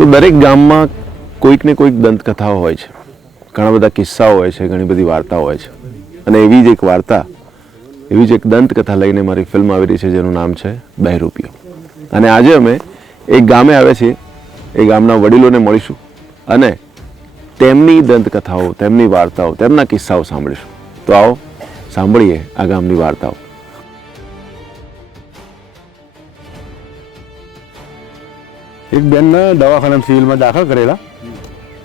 તો દરેક ગામમાં કોઈક ને કોઈક દંતકથાઓ હોય છે, ઘણા બધા કિસ્સાઓ હોય છે, ઘણી બધી વાર્તાઓ હોય છે. અને એવી જ એક વાર્તા, એવી જ એક દંતકથા લઈને મારી ફિલ્મ આવી રહી છે જેનું નામ છે બહેરૂપિયો. અને આજે અમે એક ગામે આવ્યા છીએ, એ ગામના વડીલોને મળીશું અને તેમની દંતકથાઓ, તેમની વાર્તાઓ, તેમના કિસ્સાઓ સાંભળીશું. તો આવો સાંભળીએ આ ગામની વાર્તાઓ. એક બેનને દવાખાનામાં સિવિલમાં દાખલ કરેલા,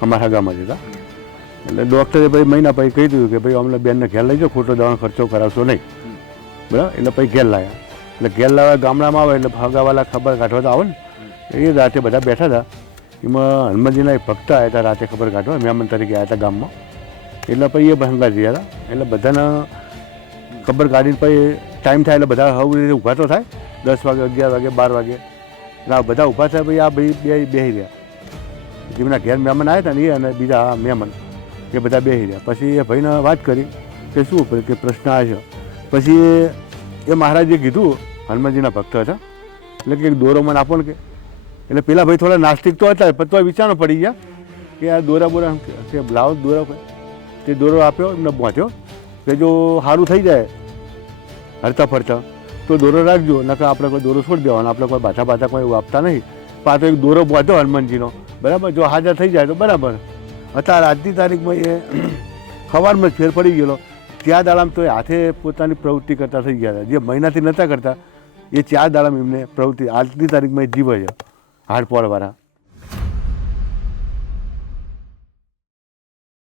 અમારા ગામમાં જતા. એટલે ડૉક્ટરે ભાઈ મહિના પછી કહી દીધું કે ભાઈ અમને બેનને ઘેર લઈ જાઓ, ખોટો દવાનો ખર્ચો કરાવશો નહીં, બરાબર. એટલે પછી ઘેર લાવ્યા. એટલે ઘેર લાવ્યા, ગામડામાં આવે એટલે ફગાવાલા ખબર કાઢવા તો આવે ને. એ રાતે બધા બેઠા હતા. એમાં હનુમાનજીના એક ભક્ત આવ્યા હતા રાતે ખબર કાઢવા, મહેમાન તરીકે આવ્યા હતા ગામમાં. એટલે પછી એ ભંગા ગયા હતા. એટલે બધાને ખબર કાઢીને પછી ટાઈમ થાય એટલે બધા હવે રીતે ઊભા તો થાય, 10 વાગે, 11 વાગે, 12 વાગે. એટલે બધા ઊભા થાય. ભાઈ આ ભાઈ બેસી રહ્યા, જેમના ઘેર મહેમાન આવ્યા હતા ને એ અને બીજા મહેમાન એ બધા બેસી રહ્યા. પછી એ ભાઈને વાત કરી કે શું કે પ્રશ્ન આવે છે. પછી એ મહારાજે કીધું, હનુમાનજીના ભક્ત હતા, એટલે કે દોરો મને આપો ને કે. એટલે પેલા ભાઈ થોડા નાસ્તિક તો હતા, પણ તો વિચારો પડી ગયા કે આ દોરા બોરા કે લાવો દોરા. તે દોરો આપ્યો, એમને બાંધ્યો કે જો સારું થઈ જાય હરતા ફરતા તો દોરો રાખજો, નકર આપણે કોઈ દોરો છોડી દેવાનો, આપણે કોઈ બાધા કોઈ એવું આપતા નહીં. પણ આ તો એક દોરો બાંધ્યો હનુમાનજીનો, બરાબર. જો હાજર થઈ જાય તો બરાબર. અત્યારે આજની તારીખમાં એ સવારમાં જ ફેર પડી ગયેલો. ત્યાં દાડામાં તો એ હાથે પોતાની પ્રવૃત્તિ કરતા થઈ ગયા હતા, જે મહિનાથી નહોતા કરતા એ 4 દાડામાં એમને પ્રવૃત્તિ આજની તારીખમાં જીવે છે હાડપોળવાળા.